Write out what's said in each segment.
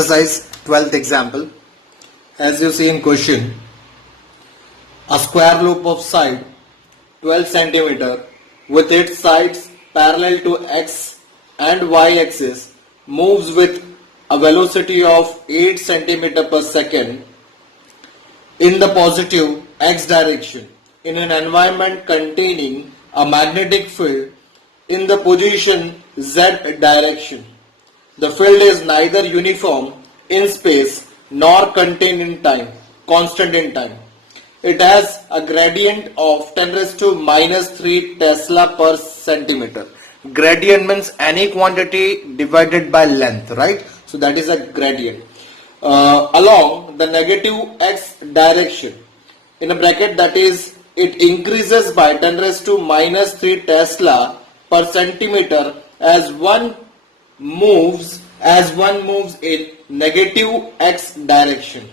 Exercise 12th example. As you see in question, a square loop of side 12 centimeter with its sides parallel to x and y axis moves with a velocity of 8 centimeter per second in the positive x direction in an environment containing a magnetic field in the position z direction. The field is neither uniform in space nor contained in time, constant in time. It has a gradient of 10 raised to minus 3 Tesla per centimeter. Gradient means any quantity divided by length, right? So that is a gradient. Along the negative x direction, in a bracket, that is, it increases by 10 raised to minus 3 Tesla per centimeter as one moves in negative x direction,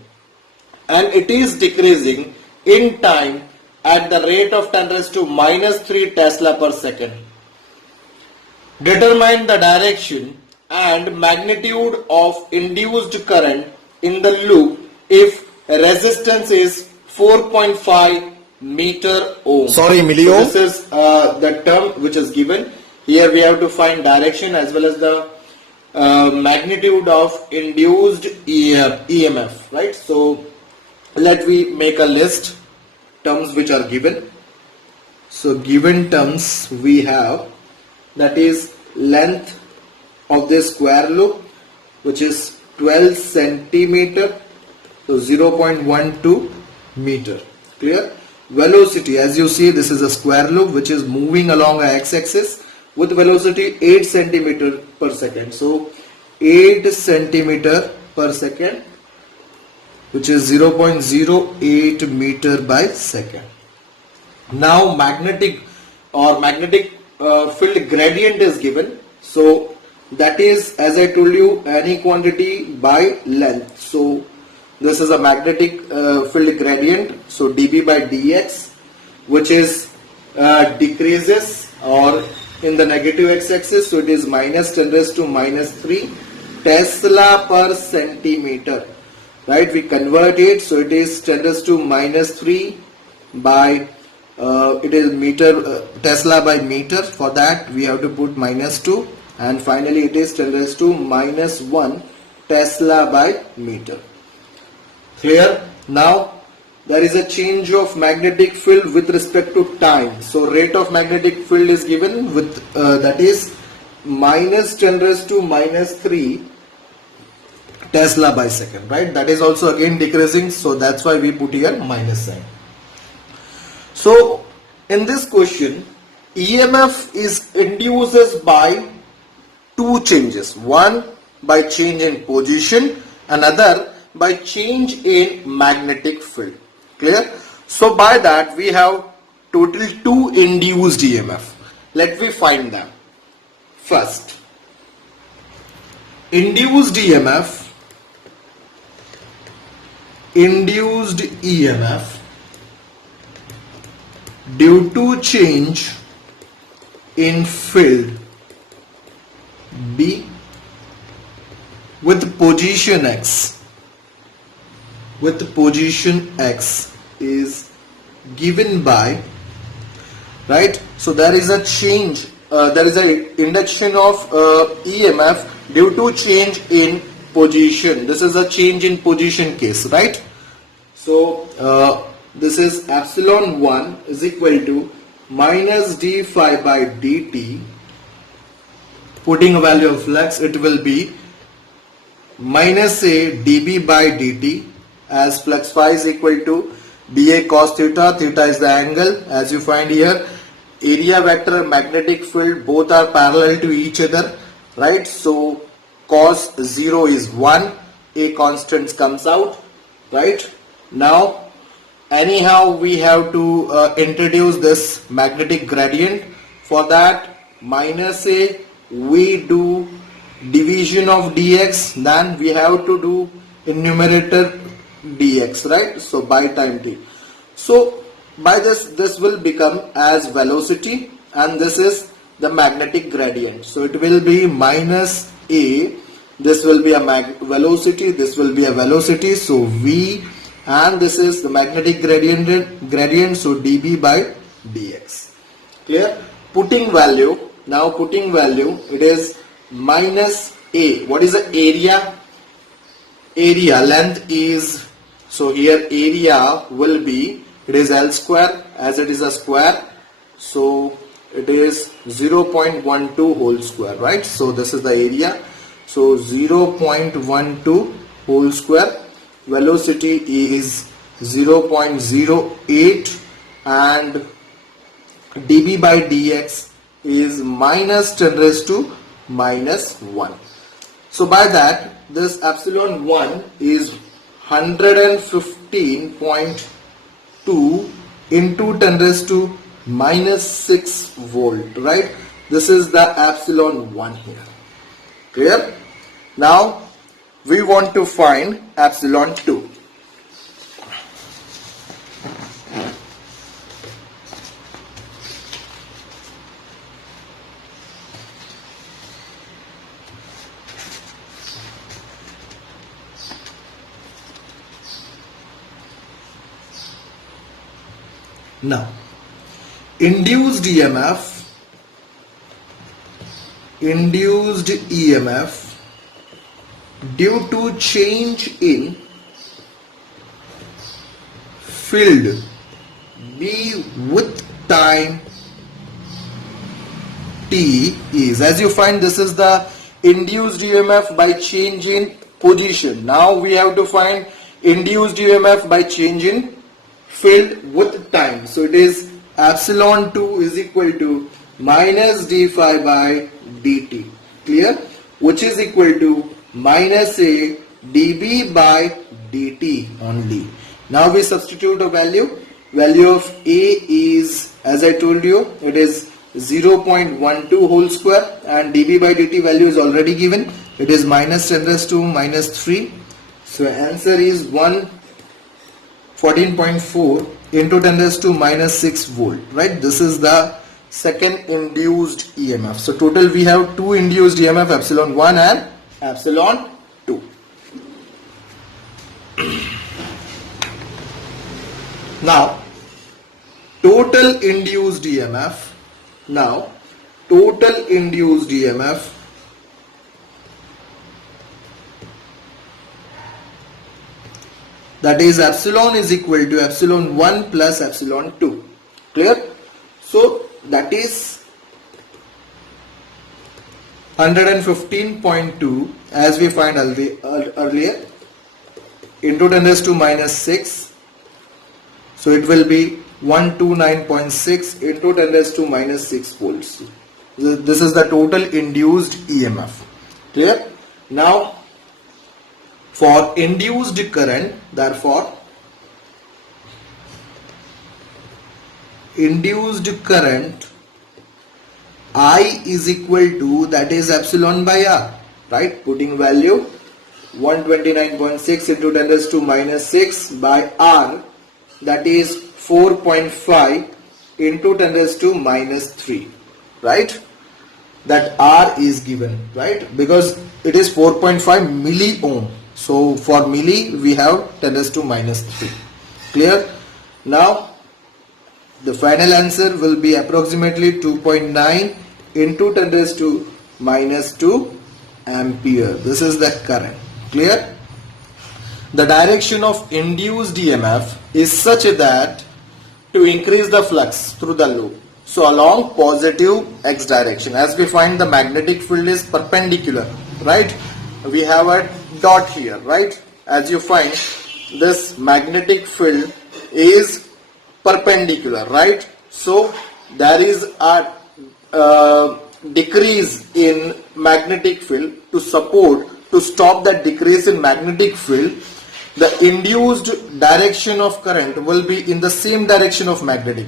and it is decreasing in time at the rate of 10 raised to minus 3 Tesla per second. Determine the direction and magnitude of induced current in the loop if resistance is 4.5 meter ohm. Sorry, milliohm. So this is the term which is given. Here we have to find direction as well as the magnitude of induced EMF, right? So let we make a list terms which are given. So given terms we have, that is length of this square loop, which is 12 centimeter, so 0.12 meter. Clear? Velocity, as you see, this is a square loop which is moving along a x-axis with velocity 8 centimeter per second. So 8 centimeter per second, which is 0.08 meter by second. Now magnetic field gradient is given. So that is, as I told you, any quantity by length. So this is a magnetic field gradient. So dB by dx, which is decreases or in the negative x-axis, so it is minus 10 raised to minus 3 Tesla per centimeter, right? We convert it, so it is 10 raised to minus 3 by it is meter, Tesla by meter. For that we have to put minus 2, and finally it is 10 raised to minus 1 Tesla by meter. Clear? Now there is a change of magnetic field with respect to time. So rate of magnetic field is given with that is minus 10 raised to minus 3 Tesla by second, right? That is also again decreasing, so that's why we put here minus sign. So in this question, EMF is induces by two changes. One by change in position, another by change in magnetic field. Clear? So by that we have total two induced EMF. Let me find them. First, induced EMF due to change in field B with position x is given by, right? So there is a change, there is an induction of EMF due to change in position. This is a change in position case, right? So this is epsilon 1 is equal to minus d phi by dt. Putting a value of flux, it will be minus a dB by dt, as flux phi is equal to dA cos theta. Theta is the angle, as you find here. Area vector, magnetic field, both are parallel to each other, right? So cos 0 is 1, a constant comes out, right? Now anyhow we have to introduce this magnetic gradient. For that, minus a, we do division of dx, then we have to do in numerator dx, right? So by time t. So by this will become as velocity, and this is the magnetic gradient. So it will be minus a this will be a velocity, this will be a velocity, so V, and this is the magnetic gradient, so dB by dx. Clear? Putting value, now putting value, it is minus A. What is the area? Area, length is, so here area will be, it is L square, as it is a square, so it is 0.12 whole square, right? So this is the area, so 0.12 whole square, velocity is 0.08, and dB by dx is minus 10 raised to minus 1. So by that, this epsilon 1 is 115.2 into 10 raised to minus 6 volt, right? This is the epsilon 1 here. Clear? Now we want to find epsilon 2. Now, induced EMF due to change in field B with time t is, as you find, this is the induced EMF by change in position. Now we have to find induced EMF by change in field with time. So it is epsilon 2 is equal to minus d phi by dt. Clear? Which is equal to minus a dB by dt only. Now we substitute a value. Value of a is, as I told you, it is 0.12 whole square, and dB by dt value is already given. It is minus 10 raised to minus 3. So answer is 14.4 into 10 raised to minus 6 volt, right? This is the second induced EMF. So total we have two induced EMF, epsilon 1 and epsilon 2. Now total induced EMF, that is epsilon is equal to epsilon 1 plus epsilon 2. Clear? So that is 115.2 as we find earlier into 10 raised to minus 6. So it will be 129.6 into 10 raised to minus 6 volts. This is the total induced EMF. Clear? Now for induced current, therefore induced current I is equal to, that is epsilon by R, right? Putting value 129.6 into 10 raised to minus 6 by R, that is 4.5 into 10 raised to minus 3, right? That R is given, right? Because it is 4.5 milli ohm. So for milli we have 10 raised to minus 3. Clear? Now the final answer will be approximately 2.9 into 10 raised to minus 2 ampere. This is the current. Clear? The direction of induced EMF is such that to increase the flux through the loop, so along positive x direction, as we find the magnetic field is perpendicular, right? We have a dot here, right? As you find, this magnetic field is perpendicular, right? So there is a decrease in magnetic field. To stop that decrease in magnetic field, the induced direction of current will be in the same direction of magnetic,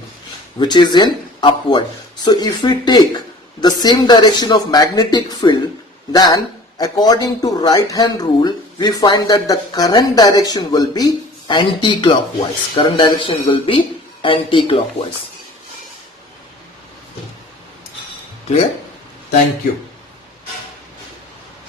which is in upward. So if we take the same direction of magnetic field, then according to right hand rule, we find that the current direction will be anti-clockwise. Current direction will be anti-clockwise. Clear? Thank you.